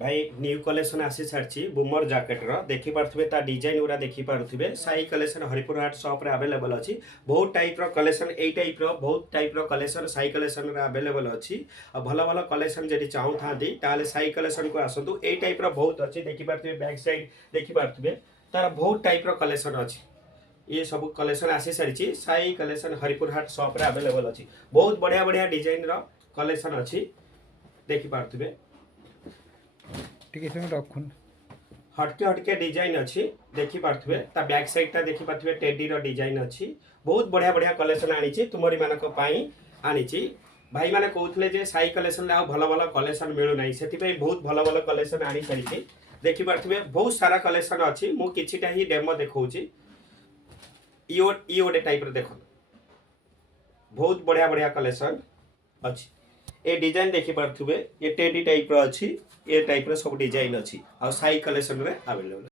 भाई new collection आसी सारी बुमर जैकेटर देखी पारे ता डिजाइन गुरा देखी पारे साई कलेक्शन हरिपुर हाट शॉप रे अवेलेबल अच्छी बहुत टाइप रो कलेक्शन ए टाइप रो बहुत टाइप रो कलेक्शन साई कलेक्शन रे अवेलेबल अच्छी और भल भल कलेक्शन जदि चाहू था साई कलेक्शन को आसतु ए टाइप रो बहुत अच्छी देखी पारे बैक साइड देखी पारे तार बहुत टाइप रो कलेक्शन अच्छी ये सब कलेक्शन आसी सारी साई कलेक्शन हरिपुर हाट शॉप रे अवेलेबल अच्छी बहुत बढ़िया बढ़िया डिजाइन रो कलेक्शन अच्छी देखी पारे रखुन हटके हटके डिजाइन अच्छी देखी पारे ता बैक साइड टा देखी पारे टेडी रो डिजाइन अच्छी बहुत बढ़िया बढ़िया कलेक्शन आनी तुमरी मानक आनी भाई मैंने कहते जे साई कलेक्शन भल भल कलेक्शन मिलू ना से बहुत भल भल कलेक्शन आनी सारी देखी पारे बहुत सारा कलेक्शन अच्छी मुझे ही डेमो देखी ये गोटे टाइप देख बहुत बढ़िया बढ़िया कलेक्शन अच्छी ये डिजाइन देखी पारे ये टेडी टाइप अच्छी ये टाइप सब डिजाइन अच्छी आ साई कलेक्शन रे अवेलेबल।